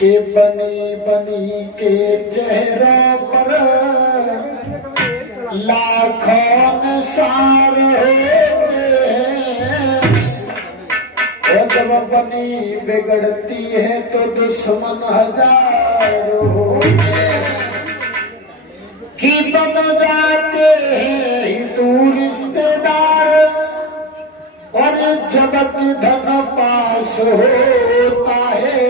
के बनी बनी के चेहरों पर लाखों निसार होते हैं। और जब बनी बिगड़ती है तो दुश्मन हजारों होते हैं। कि बन जाते हैं हिंदू रिश्तेदार और जब धन पास होता है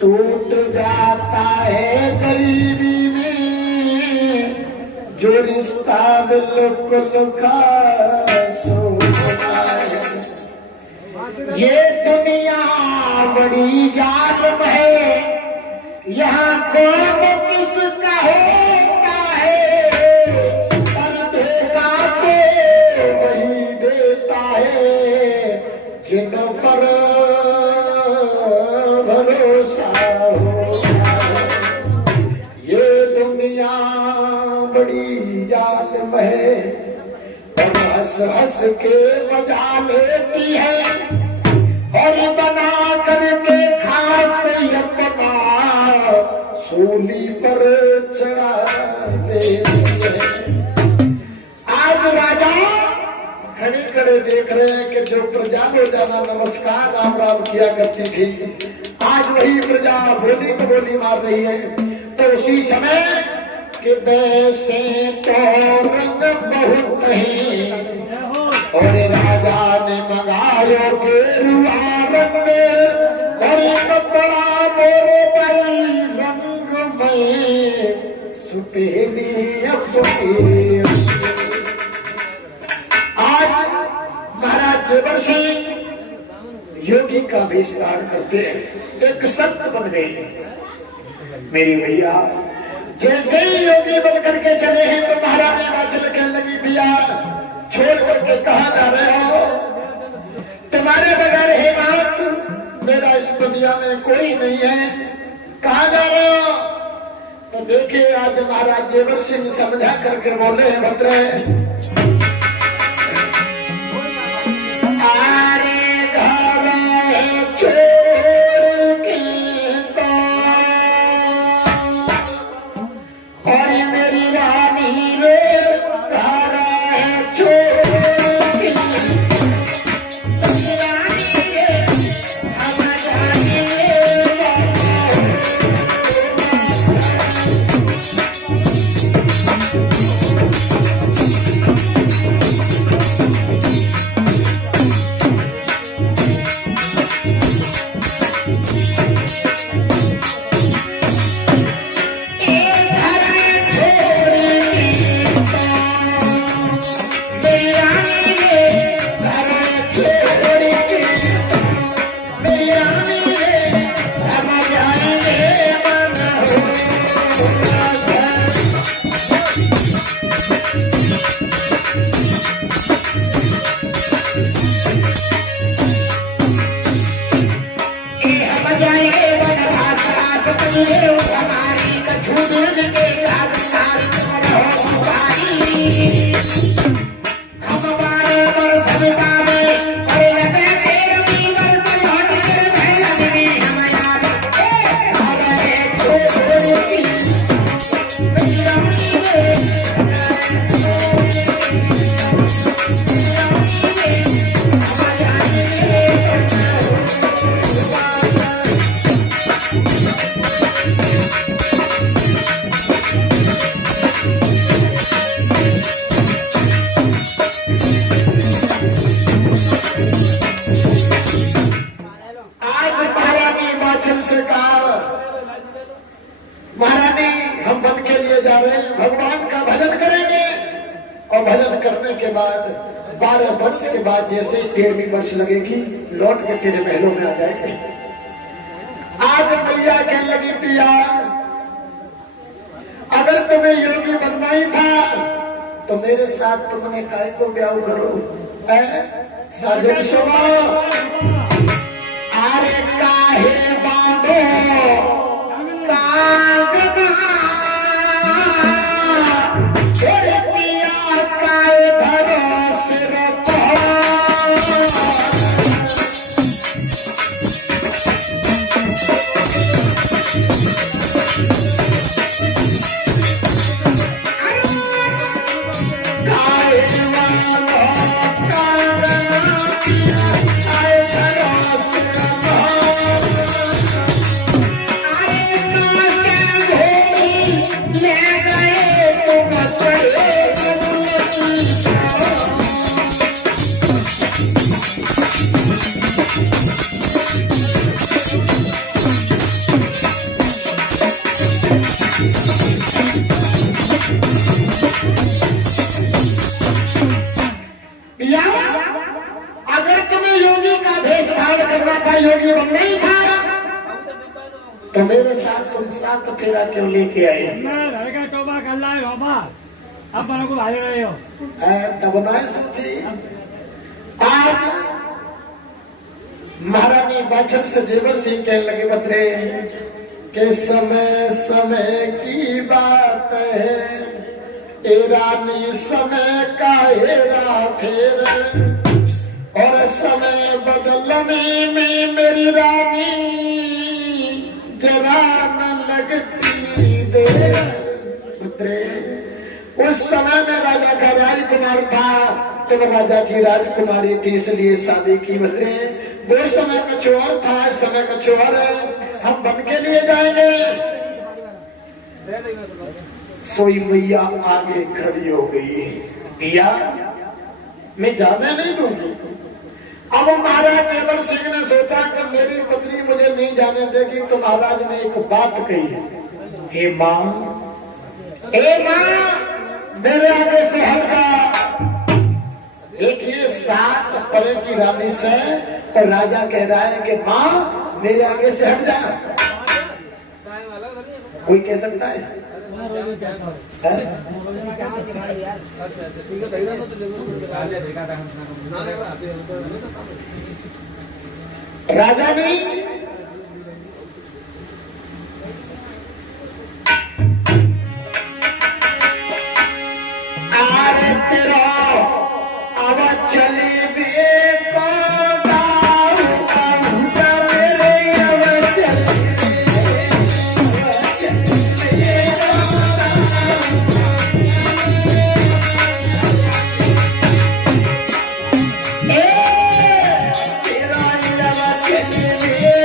टूट जाता है गरीबी में जो रिश्ता बिल्कुल खास होता है। ये दुनिया बड़ी जालिम है, यहाँ कौन किसका होता है, पर धोखा तो वही देता है जिन पर भरोसा होता है। ये दुनिया बड़ी जालिम है और हंस हंस के मजा लेती है और बना करके खास अपना सूली पर चढ़ा देती है। आज राजा खड़े खड़े देख रहे हैं कि जो प्रजा रोजाना नमस्कार राम राम किया करती थी, आज वही प्रजा बोली को बोली मार रही है। तो उसी समय कि वैसे तो रंग बहुत नहीं और राजा ने मंगाया गेरुआ रंग और कपड़ा मोरे भाई रंग में सुपेली अपनी। आज महाराज जेवर सिंह योगी का भी स्नान करते हैं, एक संत बन गए मेरी भैया। जैसे ही योगी बन करके चले हैं तो महारानी बाचल कहने लगी भैया छोड़ करके कहा जा रहे हो, तुम्हारे बगैर हे बात मेरा इस दुनिया में कोई नहीं है, कहा जा रहे हो। तो देखिए आज महाराज जेवर सिंह समझा करके बोले हैं भद्र महारानी हम वन के लिए जा रहे हैं, भगवान का भजन करेंगे और भजन करने के बाद 12 वर्ष के बाद जैसे 13वीं वर्ष लगेगी लौट के तेरे महलों में आ जाएंगे। आज मैया कहने लगी पिया अगर तुम्हें योगी बनना ही था तो मेरे साथ तुमने काय को ब्याह करो। साजन सुनो आरे काहे बांधो कागना तेरे पिया काय धरो सिर या अगर तुम्हें योगी का भेष धारण करना था, योगी बनना ही था, तो मेरे साथ तुम सात फेरा क्यों लेके आए? टोबा कर लाए बाबा, अब मेरे को भाई रहे हो तब ना सोची। आज महारानी बाछल से जेवर सिंह कहने लगे बतरे कि समय समय की बात है, ए रानी समय का हेरा फेर, और समय बदलने में मेरी रानी जरा न लगती देर। पुत्रे, उस समय में राजा का राजकुमार था, तुम राजा की राजकुमारी थी, इसलिए शादी की। बतरे, वो समय कुछ और था, इस समय कुछ और है, हम बन के लिए जाएंगे। सोई मैया आगे खड़ी हो गई, पिया मैं जाने नहीं दूंगी। अब महाराज जेवर सिंह ने सोचा कि मेरी पत्नी मुझे नहीं जाने देगी, तो महाराज ने एक बात कही, हे माँ, मेरे आगे से हट जा। देखिए, सात परे की रानी से और राजा कह रहा है कि माँ मेरे आगे से हट जा। कोई कह सकता है? राजा नहीं, आरे तेरा आवाज चली भी को Yeah.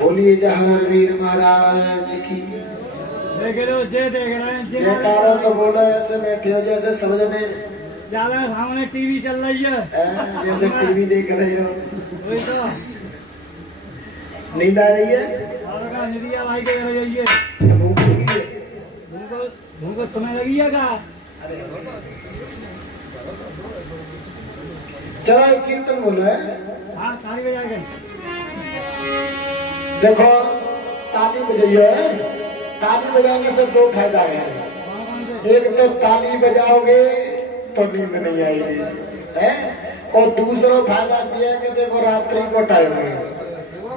बोलिए जहार वीर महाराज की। देख रहे हो जे देख रहे हैं जे जयकारा तो बोला ऐसे बैठे हो जैसे समझने ज्यादा सामने टीवी चल रही है जैसे टीवी देख रहे हो। वही तो नींद आ रही है? और का निदिया भाई के घर जाइए भूख लगी है? तुमको तुम्हें लगी है का चलो एक कीर्तन बोला है। हाँ ताली बजा के देखो ताली बजाइए। ताली बजाने से दो फायदा है। एक तो ताली बजाओगे तो नींद नहीं आएगी है, और दूसरा फायदा ये है कि देखो रात्रि को टाइम है,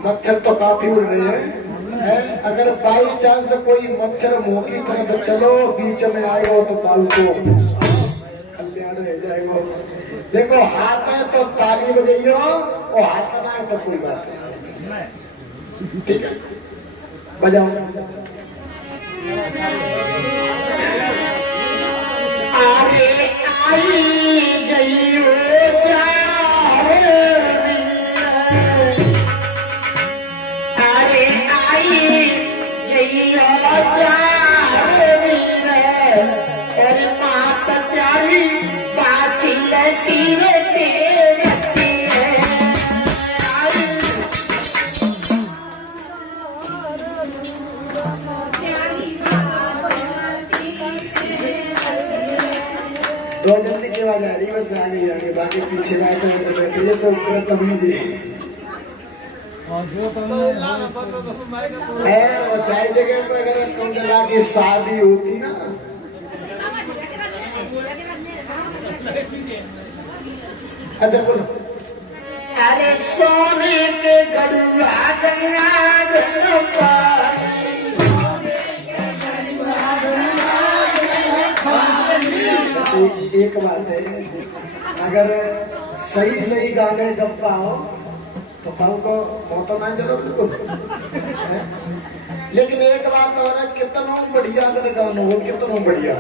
मच्छर तो काफी उड़ रहे हैं है? अगर बाई चांस कोई मच्छर मुंह की तरफ चलो बीच में आएगा तो बाल को कल्याण हो जाएगा। देखो हाथ है तो ताली बजाइयो और हाथ ना है तो कोई बात नहीं। ठीक है बजाओ। आगे आई गई हो जाओ आगे आई जइयो और मात प्यारी बाची लसीरे दो जल्दी की आवाज आ रही है, बस आगे बाकी पीछे आए तो ऐसे बैठे जैसे ऊपर तभी दी और जो है वो चाहे जगह पर अगर कुंडला की शादी होती ना। अच्छा बोलो। अरे सोने के गड़ुआ गंगा एक बात है, अगर सही सही गाने गप पाओ तो पाओ को तो ना चलो बिल्कुल। लेकिन एक बात और है, कितना बढ़िया अगर गाना हो कितना बढ़िया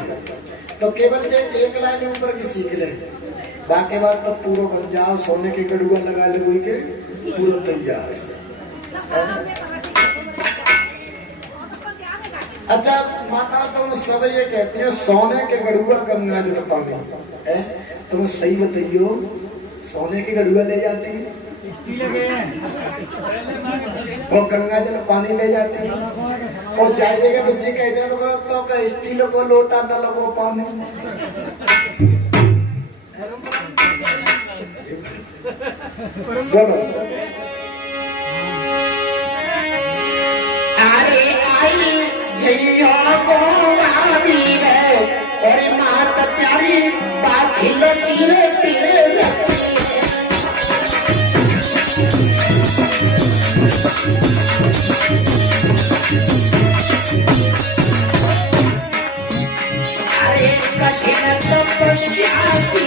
तो केवल जो एक लाइन ऊपर की सीख ले, बाकी बात तो पूरा बन जाओ। सोने के गड़ुआ लगा ले कोई के पूरा तैयार। अच्छा माता तुम सब ये कहती हो सोने के गड़ुआ गंगा जल पानी है, तुम सही बताइयो सोने के गड़ुआ ले जाती है वो गंगा जल पानी ले जाती है, और जाइएगा बच्चे कहते हैं तो स्टील को लोटा न लगो पानी। बोलो। अरे आई जइयो और मात प्यारी बाछी लचीरे पीरे अरे कठिन तपस्या की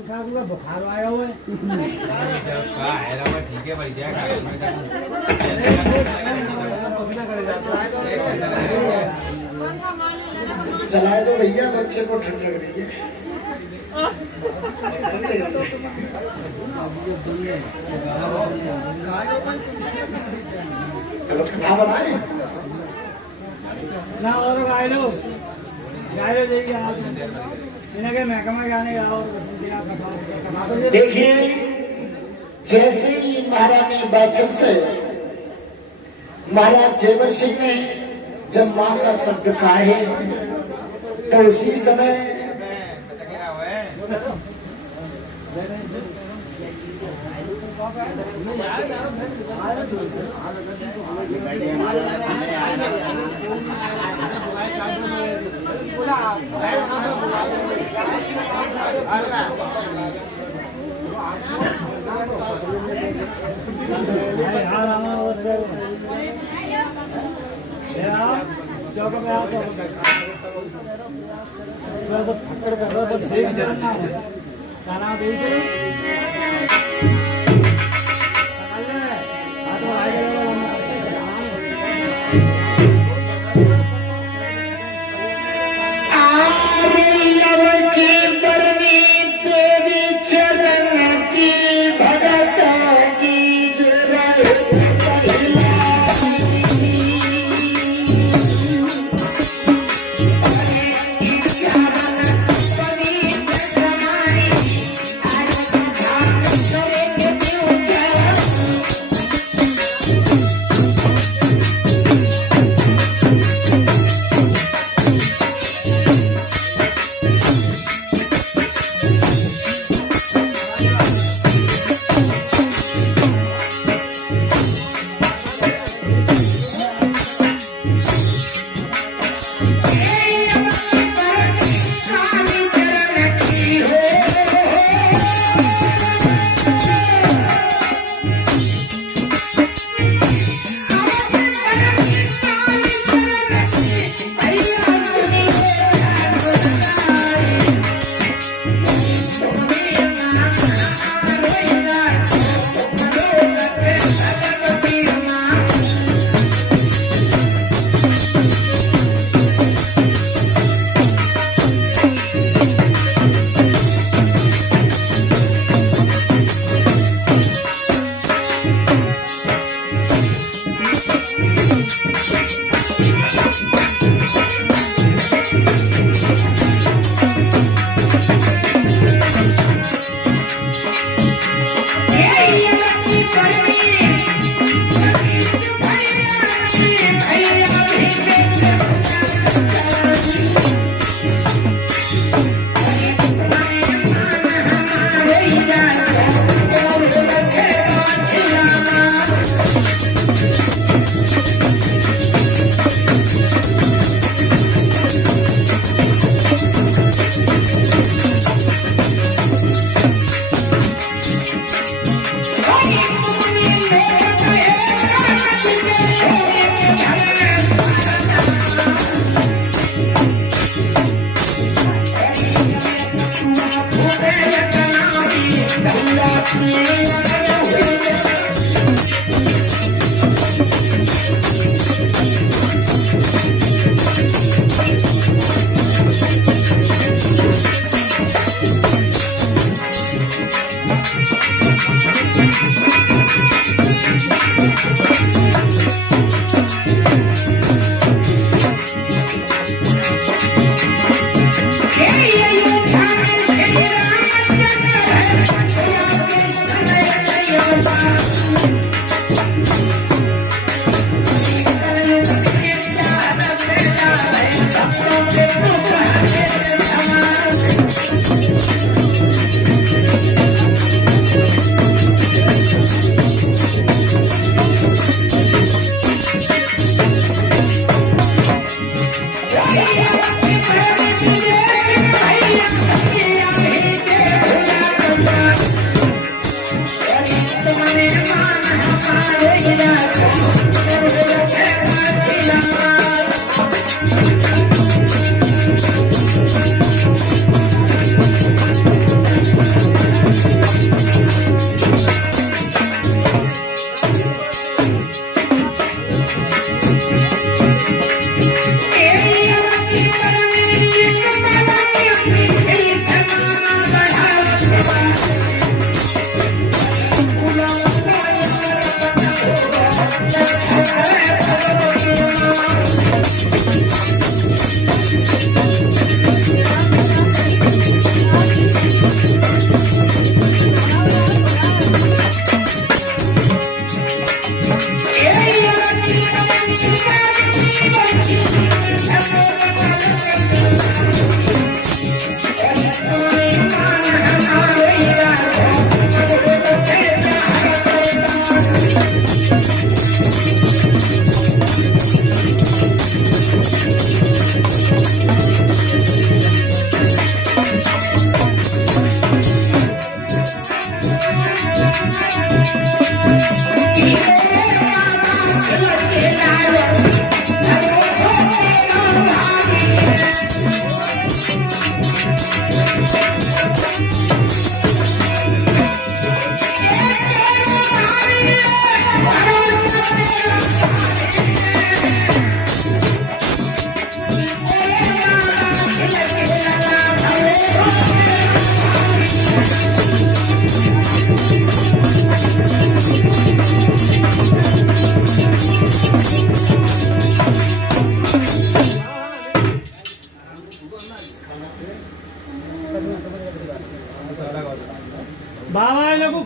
पंखा को बुखार आया हुआ है। ठीक है भाई क्या चलाए दो भैया, बच्चे को ठंड लग रही है। चलो खाना बनाए ना और गायलो देखिए आप इन्हें के महकमा जाने का और देखिए, जैसे ही महारानी बाचल से महाराज जेवर सिंह ने जब मां का शब्द कहा तो उसी समय चौक में आओ तो फक्कड़ कर रहा तो देख जाना खाना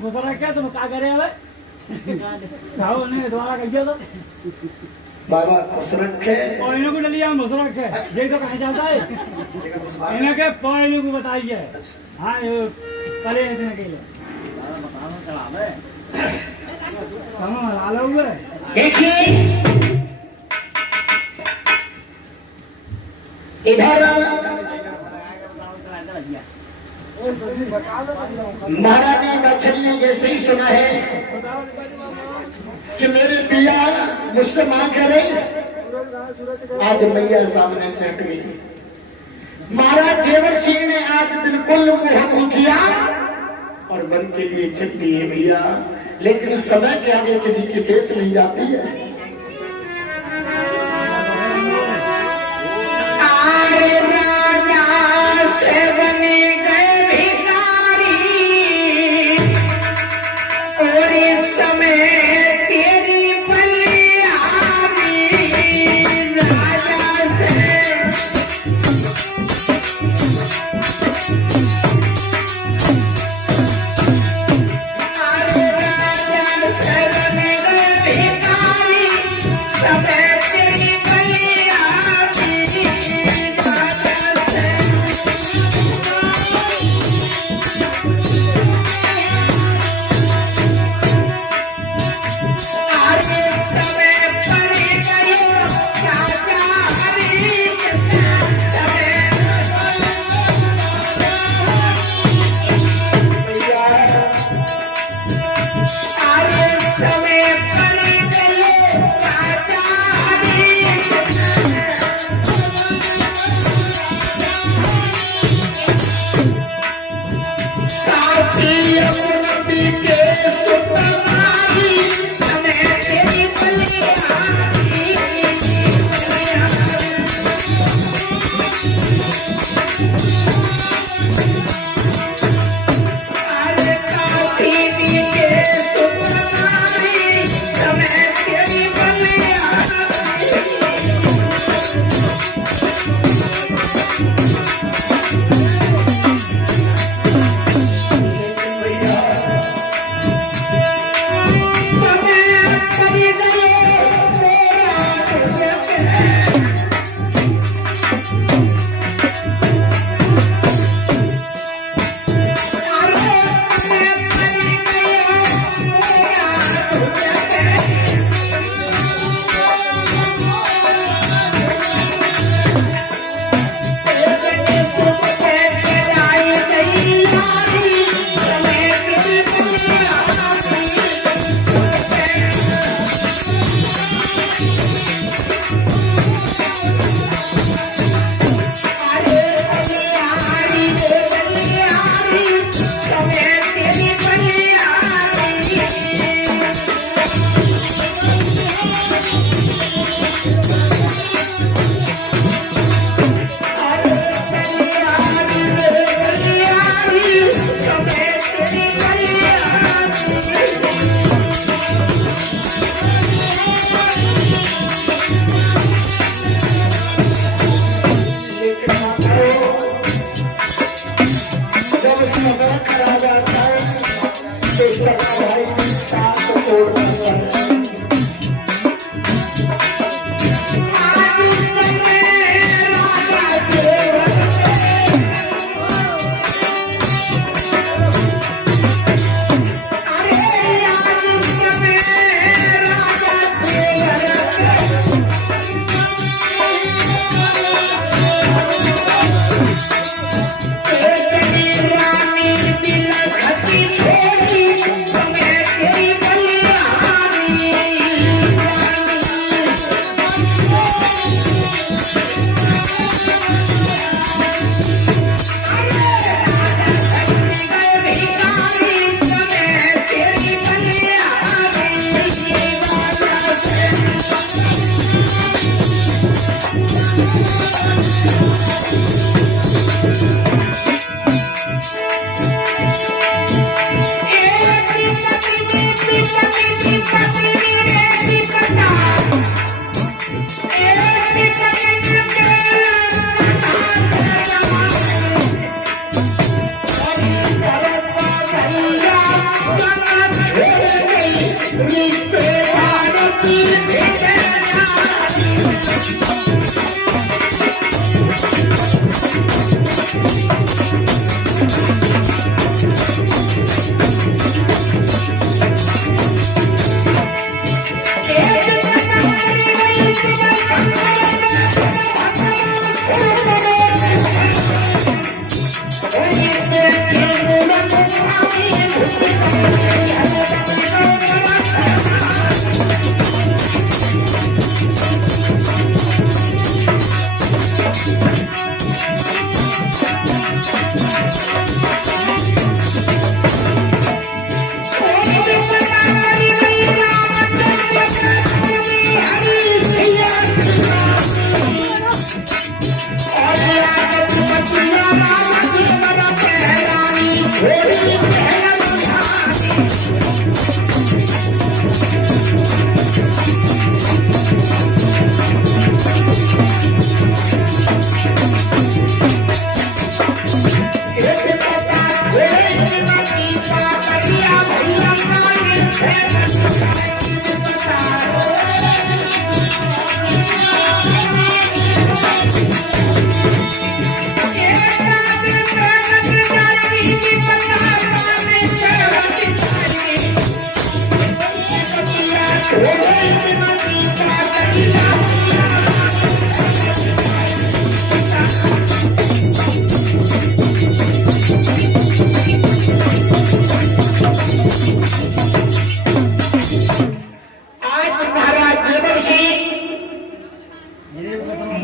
खुश रखे तुम क्या करे अब खाओ ने दोबारा कहियो तो बाबा खुश रखे और इनको डलिया में खुश रखे ये तो कहीं जाता है इन्हें के पॉइंट को बताइए हाँ ये करे इतने के लिए कहाँ लाल हुए देखिए इधर महाराज ने मछलियां जैसे ही सुना है कि मेरे पिया मुझसे मांग करे आज मैया सामने से हट गई। महाराज जेवर सिंह ने आज बिल्कुल मुंह नहीं किया और वन के लिए चल दिए भैया, लेकिन समय के आगे किसी की बेस नहीं जाती है। से बने गए भिखारी और इस समय तेरी बलिहारी राजा से अरे राजा से बने गए भिखारी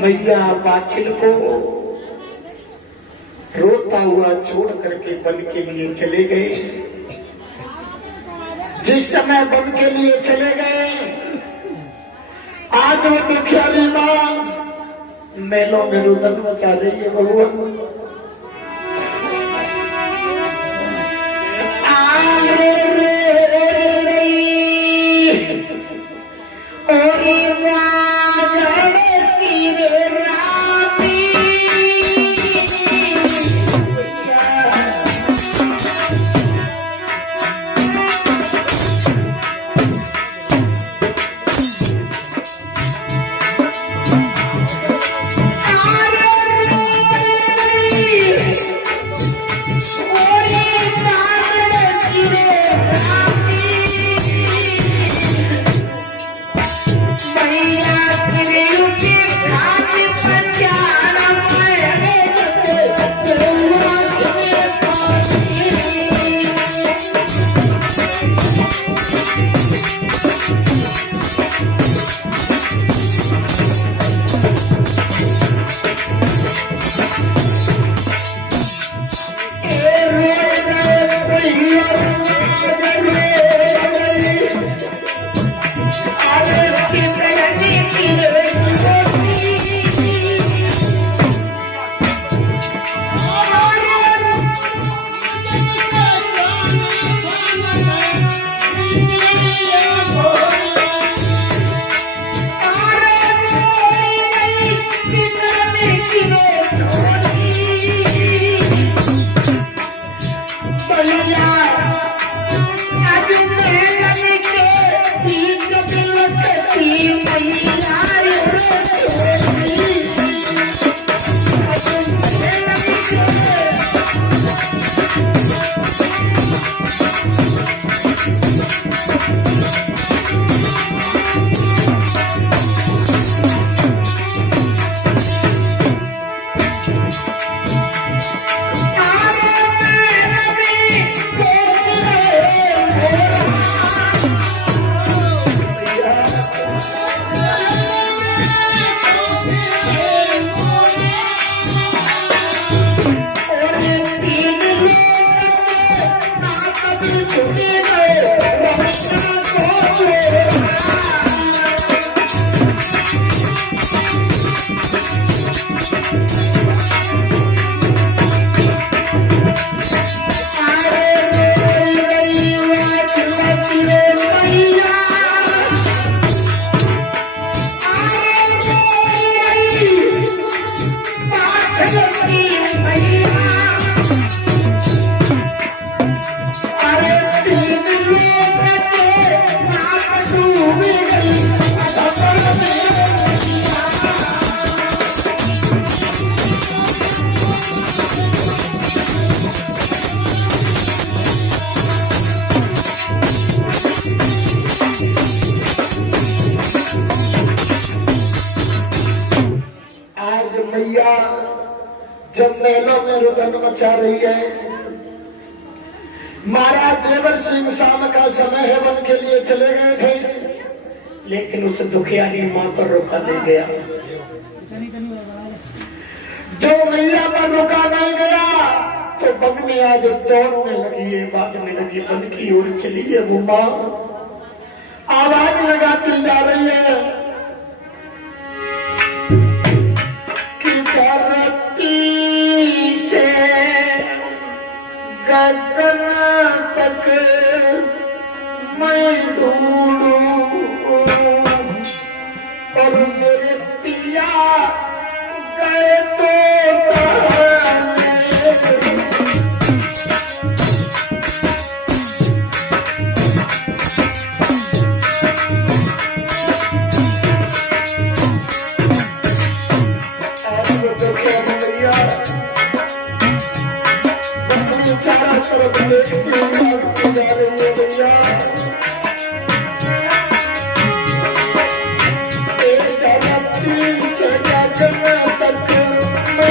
मैया बाछिल को रोता हुआ छोड़ करके वन के लिए चले गए। जिस समय वन के लिए चले गए, आज वो दुखियारी मां मेलों में रुदन मचा रही है। भगवान मैया जब मेलों में रुदन मचा रही है, महाराज जेवर सिंह शाम का समय है वन के लिए चले गए थे, लेकिन उस दुखियारी मां पर रोका नहीं गया। जो मैया पर रोका नहीं गया तो वन में आज दौड़ने लगी है, भागने लगी, वन की ओर चली है। वो मां आवाज लगाती जा रही है कि धरती से गगन तक मैं ढूंढूं और मेरे पिया गए तो मैं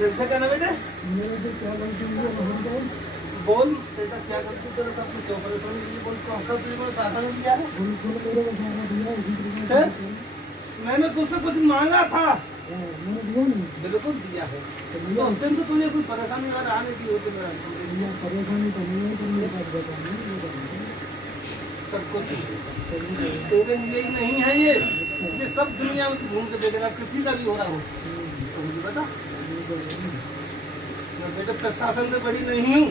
कैसे कहना बेटे बोल ऐसा क्या गलती तेरे साथ क्यों परेशानी की बोल तो अंकल तुझे मैंने शासन दिया है हैं? मैंने तुझसे कुछ मांगा था बिल्कुल दिया है तो उस दिन से तुझे कोई परेशानी अगर आने की होती मेरा सब कुछ तेरे लिए ही नहीं है ये सब दुनिया में घूम के देखेगा किसी का भी हो रहा हो तो मुझे बता मैं बेटे प्रशासन से बड़ी नहीं हूँ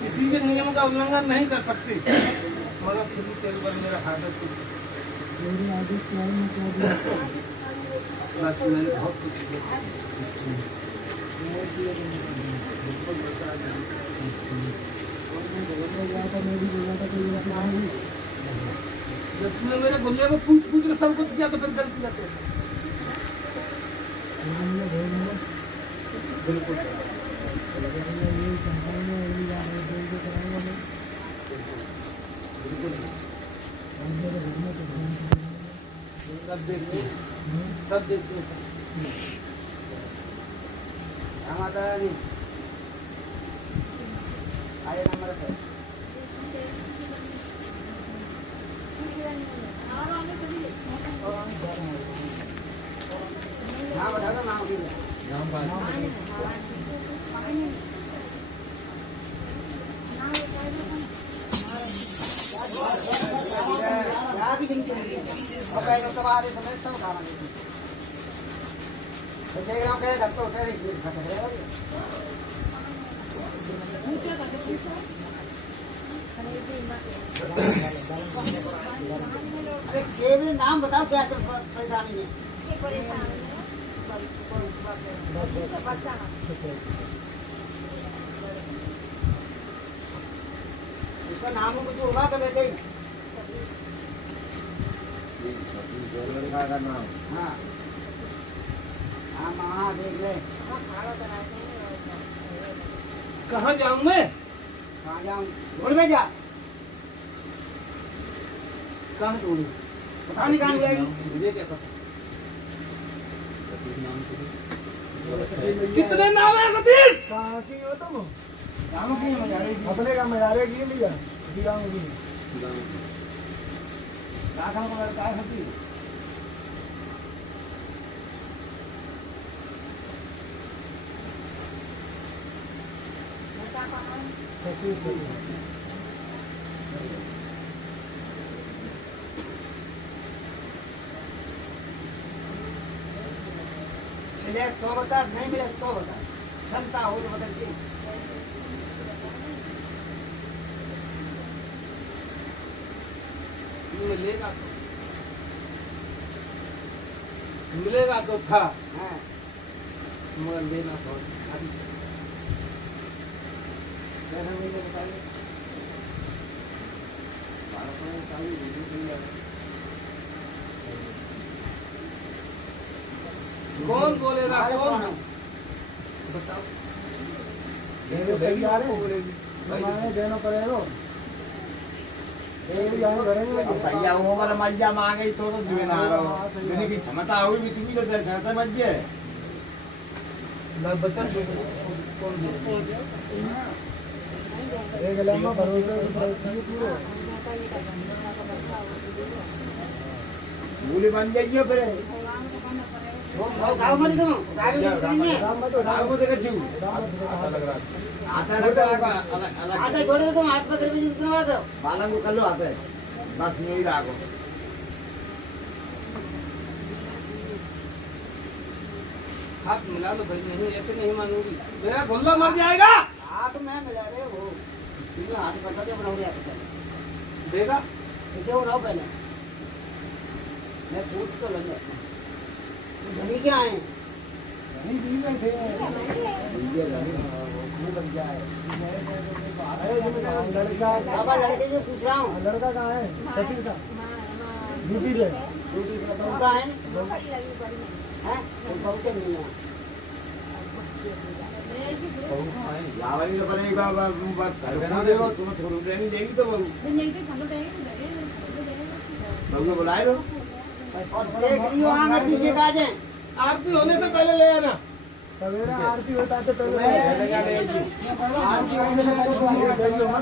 किसी के नियम का उल्लंघन नहीं कर सकती मगर फिर भी तेरे पर मेरा हादत बस मैंने बहुत कुछ किया जब तूने मेरे गुलिया को पूछ पूछ के सब कुछ किया तो फिर गलती करते बिल्कुल सब देखते माता रानी आए नंबर पे नाम बता दो नाम की नाम बात यहाँ की चिंता नहीं और कहीं तो बाहर समय सब खाना नहीं ऐसे ग्राम कहे धक्का होता है इसलिए खा रहे हो अरे ये भी नाम बताओ क्या परेशानी है इसका नाम कुछ होगा तो वैसे ही हाँ हाँ देख ले कहाँ जाऊँ मैं कहाँ जाऊँ ढूंढ में जा कहाँ ढूंढूं पता नहीं कहाँ मिलेगी मुझे क्या पता कितने नाम है सतीश कहाँ की हो तुम नाम की मजारे की अपने का मजारे की लिया दिया मुझे राखा को लड़का है सती सतीश मिले तो बता नहीं मिले तो बता क्षमता हो तो बदलती मिलेगा तो था हाँ मगर लेना था अभी कैसे मिले बताइए कौन बोलेगा अरे कौन कौन? बताओ मैंने देना पड़ेगा भैया वो वाला मज्जा मांगे तो देना रहो देने की क्षमता होगी भी तुम्ही तो दे सकते मज्जे बचन कौन एक लम्बा भरोसा पूरा भूले बन जाइए फिर गाँव में तुम गाँव में करेंगे आगो देखा छू आता लगा अलग आधा छोड़ दो तुम हाथ पकड़ भी जितना बात हो बालन को कर लो आता है बस यही रागो हाथ मिला लो भाई नहीं ऐसे नहीं मानूंगी मेरा गुल्ला मर जाएगा हाथ में मिला रहे हो तुमने हाथ पकड़ के बनाओ यार देगा इसे हो रहा पहले मैं पूछ तो लगे धनी क्या है लड़का बाबा लड़के जो पूछ रहा हूँ लड़का कहाँ है सतीश का ड्यूटी पे ड्यूटी पे तो उनका है हैं वो पहुंचे नहीं है लावानी तो बनेगी बाबा देगा तुम्हें थोड़ी देनी देगी तो बहू बुलाए लो और देख लियो आगे पीछे का जाए आरती होने से पहले ले आना सवेरा आरती होता तो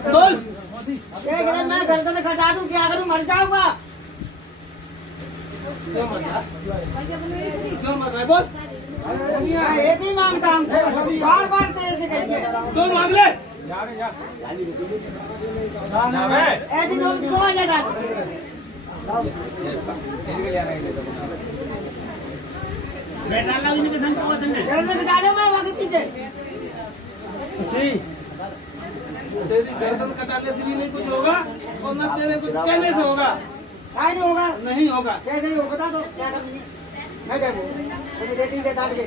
बोल देख रहे मैं गर्दन कटा दूं क्या करूं मर जाऊंगा क्यों मर रहा है बोल मैं एक ही मांगता हूं बार बार तेरे से कहिए दो मांग ले ऐसी लोग क्यों आ जाता गर्दन कटा दो मैं वहां के पीछे तेरी गर्दन कटाने से भी नहीं कुछ होगा और न तेरे कुछ कहने से होगा काय नहीं होगा नहीं होगा कैसे ही हो बता दो क्या करनी है मैं क्या बोलूं मुझे देती है 60 के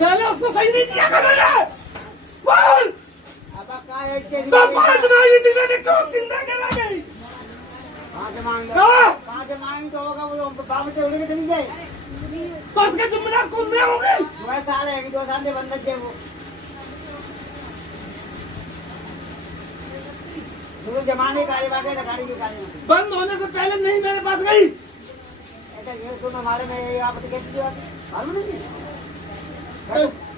पहले उसको सही नहीं किया था मैंने बोल अब का है इसके तो 5 मांगी थी मैंने क्यों 3 करा गई 5 मांग हाँ। 5 मांग तो होगा वो बाबू से उड़ के चली जाए तो उसका जिम्मेदार कौन मैं होंगी वह साल है कि 2 साल से बंधक है वो जमाने का बात है गाड़ी की गाड़ी बंद होने से पहले नहीं मेरे पास गई ऐसा ये दोनों हमारे में ये आप कैसी बात मालूम नहीं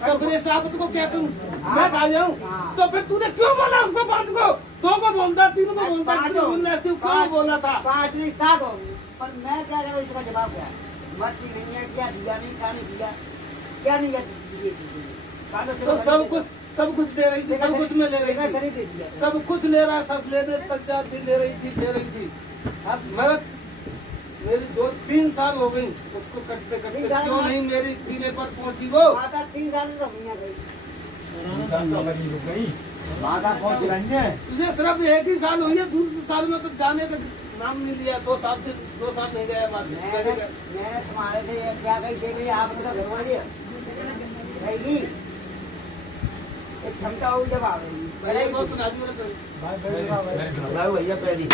सबरे साहब को क्या करूं मैं खा जाऊं हाँ। तो फिर तूने क्यों बोला उसको 5 को 2 को बोलता 3 को बोलता पाँचों। तू क्यों बोला था 5 नहीं 7 हो पर मैं क्या करूं इसका जवाब क्या है मर्जी नहीं है क्या दिया नहीं क्या नहीं दिया क्या नहीं दिए तो सब कुछ दे रही थी सब कुछ में ले रही थी शरीर दे दिया सब कुछ ले रहा था लेने 50 दिन ले रही थी अब मैं मेरी 2-3 साल हो गई उसको कटते कटते 3 साल क्यों बाद? नहीं मेरी किले पर पहुंची वो माता 3 साल तो मियां गई माता पहुंच रही है तुझे सिर्फ 1 ही साल हुई है दूसरे साल में तो जाने का नाम नहीं लिया 2 साल नहीं गया बाद में मैंने तुम्हारे से ये क्या कही देख लिया आपने तो घर वाली रहेगी एक क्षमता हुई जब आ गई पहले ही बहुत सुना दिया भैया पहली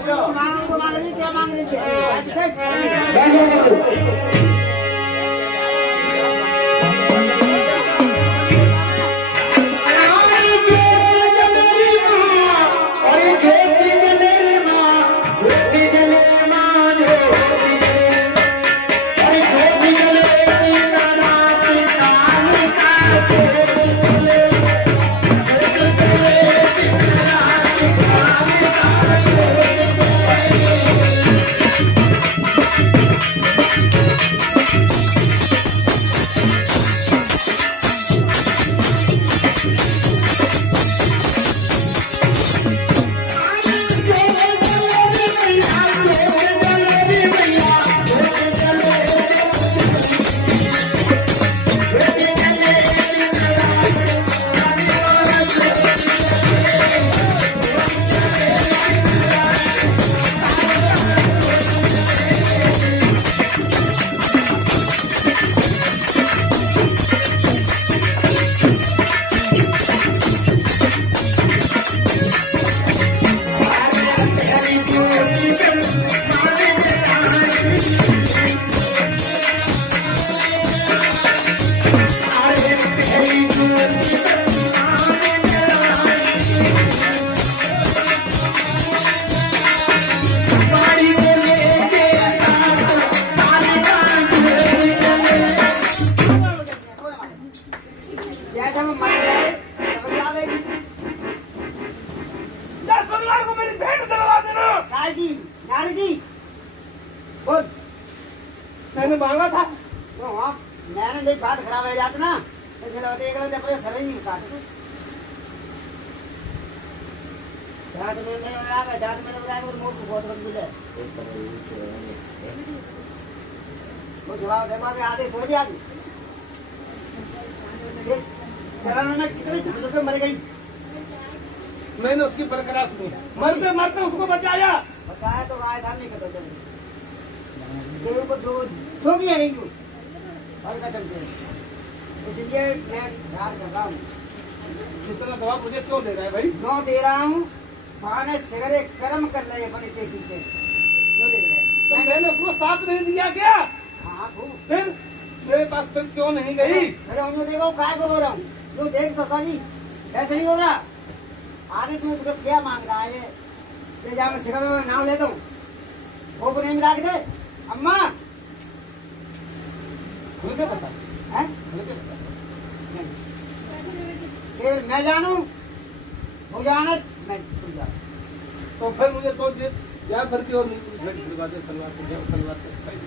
मांग रही क्या मांग रही थी जैसा मैं मान रहे समझ आ गई 10 शनिवार को मेरी भेंट दिलवा देना नारी दी बोल मैंने मांगा था तो हाँ मैंने नहीं बात खराब हो जाती ना तो दिलवाते एक लोग अपने सर ही नहीं काटे दांत में मैंने बनाया तो मोट बहुत बंद है वो जवाब दे बात आधे सो जा चलाने में कितने छोटे छोटे मर गई मैंने उसकी बरकरार सुनी मरते मरते उसको बचाया बचाया तो गाय सामने कर दो देव को जो भी है नहीं और क्या चलते हैं इसलिए मैं प्यार कर रहा हूँ। इस तरह दवा मुझे क्यों दे रहा है भाई? क्यों दे रहा हूँ? बहाने सगरे कर्म कर रहे अपने ते पीछे क्यों देख रहे? तो मैंने उसको साथ नहीं दिया क्या? हाँ खूब। फिर मेरे पास फिर क्यों नहीं गई? अरे उन्हें देखो काय को बोल रहा हूँ, तू देख तो सही ऐसे नहीं हो रहा। आदेश में उसको क्या मांग रहा है? ये जा मैं सिखा में नाम लेता हूँ, वो को नहीं रख दे। अम्मा खुल के बता, है खुल के बता। केवल मैं जानू, वो जाने मैं तुम जान। तो फिर मुझे तो जा भर के और भेंट दिलवा दे सलवार के, जब सलवार के सही।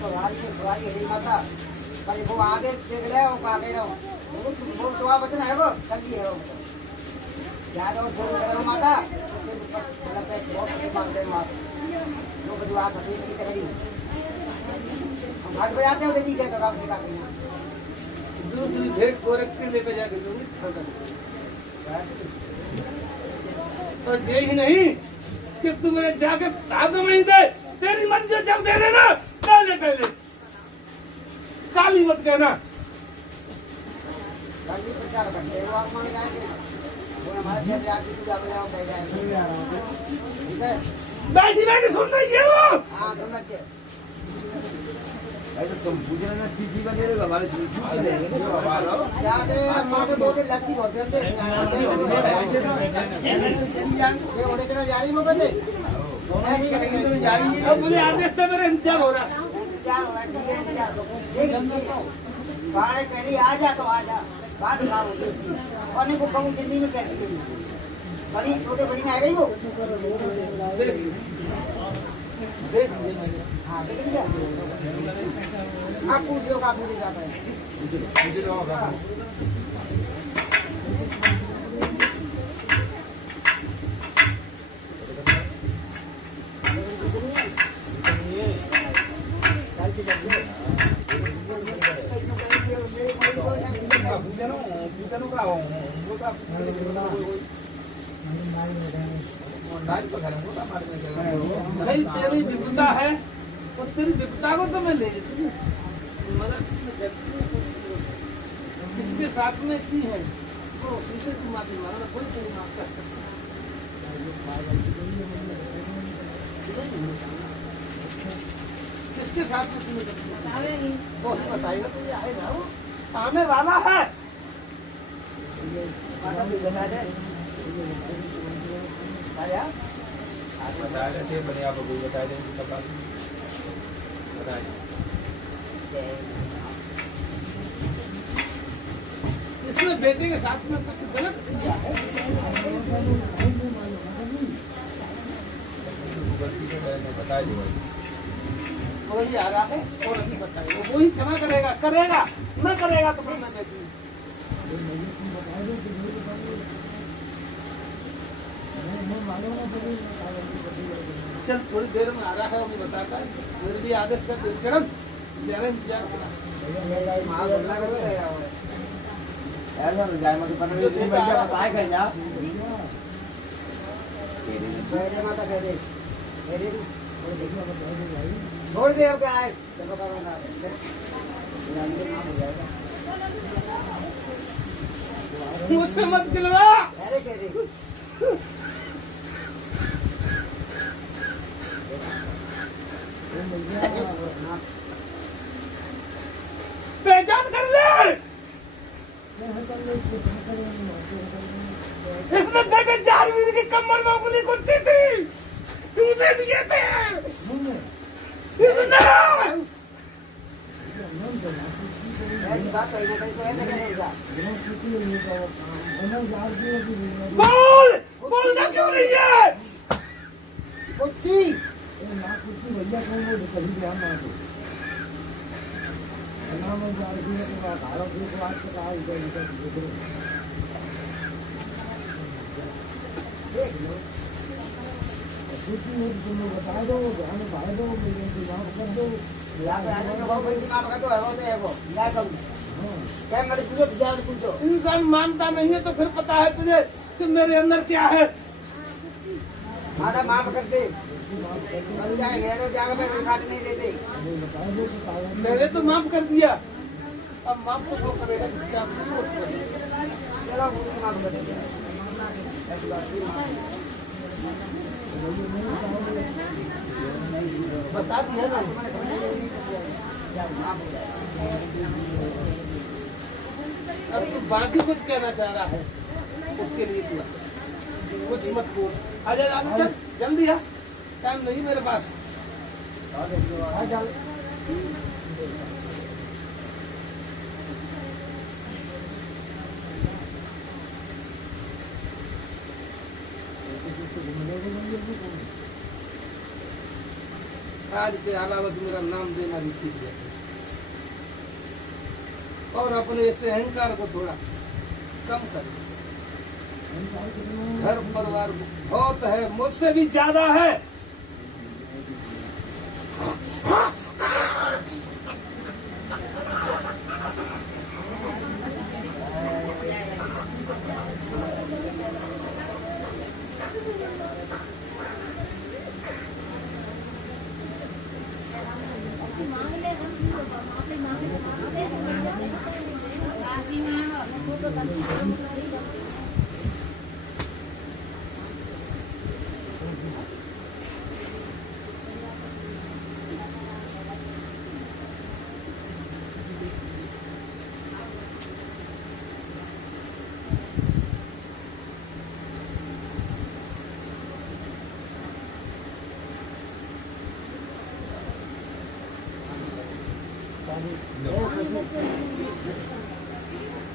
तो भाई यही माता पर वो आदेश देख ले वो काटे रहो वो तो आप बचना है वो कर लिए हो याद और फोन करो माता मतलब पे बहुत मांग दे मां वो बदला सभी की तगड़ी हम भाग पे आते हो देवी से तो आप सिखा देना दूसरी भेंट गोरख के लेकर जाके दूंगी। तो यही नहीं कि तुम्हें जाके दादों में ही दे, तेरी मर्जी जब दे देना पहले काली मत कहना। कल भी प्रचार करते हो आप मांग जाएंगे वो हमारे जैसे आप भी जाओ जाओ कह जाएंगे ठीक है। बैठी सुन रही है वो। हाँ सुनना चाहिए तुम पूछना ना चीजी का मेरे हमारे जाते अम्मा के बोले लड़की बहुत देते ये ओड़े तेरा जारी में बंदे अब मुझे आदेश से मेरा इंतजार हो रहा है। इंतजार हो रहा है ठीक है इंतजार देख बाहर कह रही आ जा तो आ जा बात खराब होगी उसकी और नहीं वो कहूँ चिल्ली में कह दी बड़ी छोटे बड़ी में आ गई वो देख हाँ देख लिया आप पूछ लो आप मुझे जाता है भाई तेरी विपदा है तो तेरी विपदा को तो मैं ले मदद किसके साथ में की है तो उसी से तुम माफी मांगना कोई तेरी माफ कर सकता किसके साथ में तुम्हें वो ही बताएगा तुझे आएगा वो आने वाला है। माता भी बता दे आया बता देते बने आप कोई बता देंगे कब बता इसमें बेटे के साथ में कुछ गलत किया है बता दो वही आ रहा है और अभी बताएगा वो ही क्षमा करेगा न करेगा तो फिर मैं देखूंगा। चल थोड़ी देर में आ रहा है वो बताता है मेरे भी आदेश का चरण जरा इंतजार करा माँ बोलना करो तेरा वो ऐसा तो जाए मत पर ये भैया बताए कहीं यार पहले माता कह दे छोड़ दे अब क्या है चलो करो ना हो जाएगा मुझसे मत खिलवा। अरे कह दे पहचान कर ले इसमें बेटे 4 वीर की कमर में उंगली कुर्सी थी दूसरे दिए थे इसने ऐसी बात कही ना कहीं तो ऐसे करेगा बोलना क्यों नहीं है कुछ ही देख लो बता दो भाई दो कर दो यहाँ पे आने में बहुत बड़ी दिमाग का तो है वो तो है वो क्या कहूँ क्या मेरे पूछो विचार पूछो इंसान मानता नहीं है तो फिर पता है तुझे कि मेरे अंदर क्या है। माता माफ कर दे बन जाएंगे तो जाकर पे काट नहीं देते। मैंने तो माफ कर दिया, अब माफ तो वो करेगा जिसके आप छोड़ कर। चलो उसको माफ कर देंगे। बता दिया ना, तुम्हारे समझ में नहीं क्या माफ हो जाएगा। अब तू बाकी कुछ कहना चाह रहा है उसके लिए तू कुछ मत बोल। आजा आजा चल जल्दी आ, टाइम नहीं मेरे पास। आज के अलावा तो मेरा नाम देना भी सीख गया और अपने इस अहंकार को थोड़ा कम कर। घर परिवार बहुत है, मुझसे भी ज्यादा है।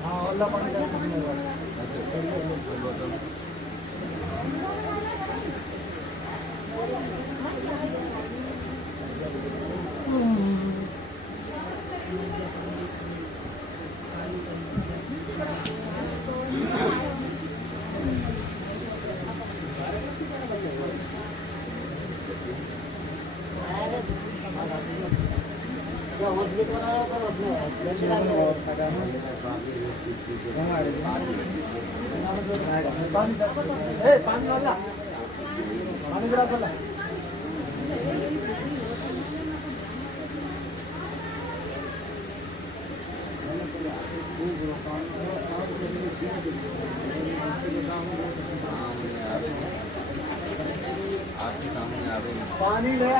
हाँ अल्लाह पानी का पानी वाला पानी गिलास वाला पानी ले आ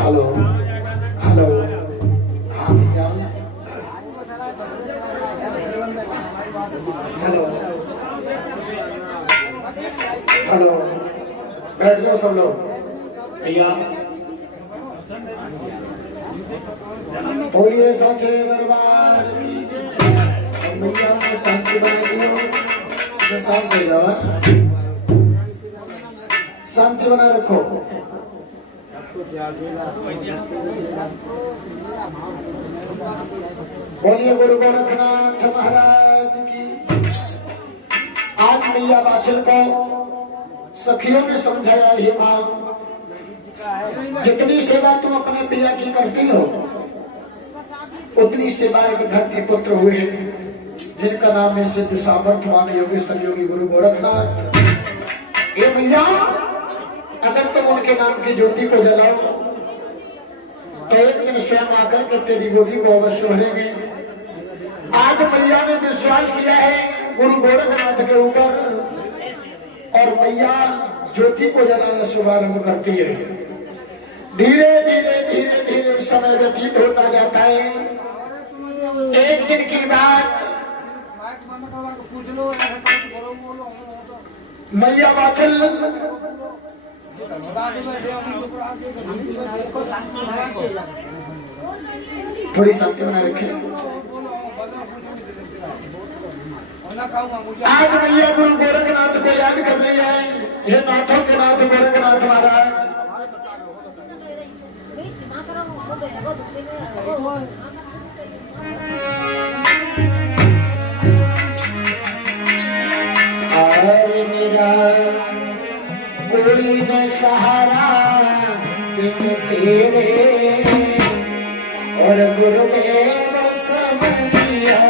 हेलो हेलो हाँ भैया हेलो हेलो बैठ जाओ सब लोग भैया बोलिए साचे दरबार की। और भैया ने शांति बना दियो तो शांत हो जाओ शांति बना रखो। बोलिए गुरु गोरखनाथ महाराज की। आज मैया बाछल को सखियों ने समझाया, हे माँ जितनी सेवा तुम अपने पिया की करती हो उतनी सेवा एक धरती पुत्र हुए जिनका नाम है सिद्ध सामर्थ्यवान योगेश्वर योगी गुरु गोरखनाथ। ये मैया अगर तुम उनके नाम की ज्योति को जलाओ तो एक दिन स्वयं आकर के तेरी गोदी को अवश्य भरेंगे। आज मैया ने विश्वास किया है गुरु गोरखनाथ के ऊपर और मैया ज्योति को जलाना शुभारंभ करती है। धीरे धीरे धीरे धीरे समय व्यतीत होता जाता है। एक दिन की बात मैया बाचल थोड़ी शांति बना रखे। आज मैया गुरु गोरखनाथ को याद करने आए। हे नाथों के नाथ गोरखनाथ महाराज, अरे मेरा कोई न सहारा बिन तेरे, और गुरुदेव समझिया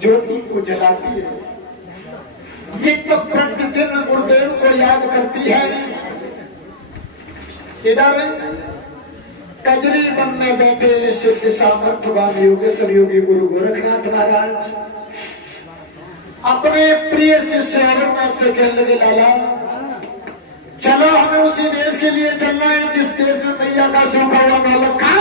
ज्योति को जलाती है, नित्य प्रतिदिन गुरुदेव को याद करती है। इधर कजरी वन में बैठे सिद्ध सामर्थ्यवान योगेश्वर योगी गुरु गोरखनाथ महाराज अपने प्रिय शिष्य अरुणा से कहने लगे, लाला चलो हमें उसी देश के लिए चलना है जिस देश में मैया का सूखा हुआ मोहल्ला खा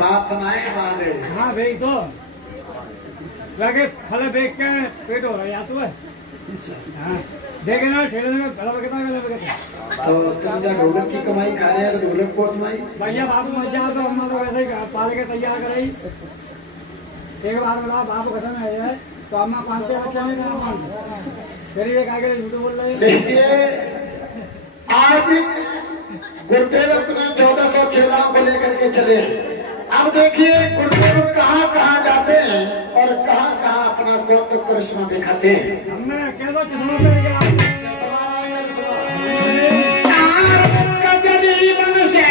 बाप बनाए मांगे। हाँ भाई तो लगे फल देख के पेट हो रहा है तू है। हाँ देखे ना ठेले में गला बगता तो तुम जब ढोलक की कमाई खा रहे हैं तो ढोलक को कमाई भैया बाबू मत जा तो हम तो वैसे ही पाल के तैयार कराई। एक बार बोला बाबू खत्म है जाए तो अम्मा पालते बच्चा नहीं करना फिर एक आगे झूठ बोल रहे हैं। देखिए आज गुरुदेव अपने 1400 चेलाओं को लेकर के चले हैं। अब देखिए गुरुदेव कहाँ कहाँ जाते हैं और कहाँ कहाँ अपना कौतुक करिश्मा दिखाते हैं। हमने कह दो चश्मा पे कजरी वन से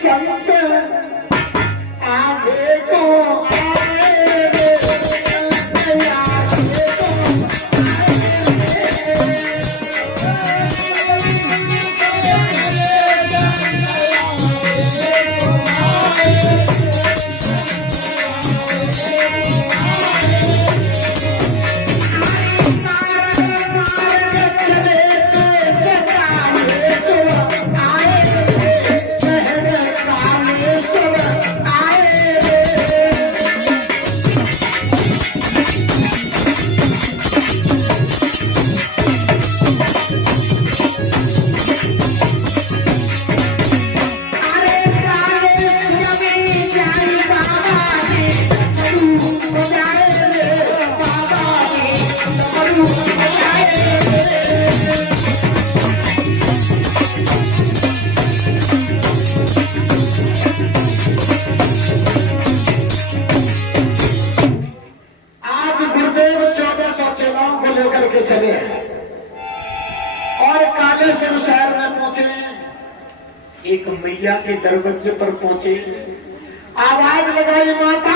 संत आगे को आए रे, संत आगे को चले और कालेश्वर शहर में पहुंचे। एक मैया के दरवाजे पर पहुंचे, आवाज लगाई, माता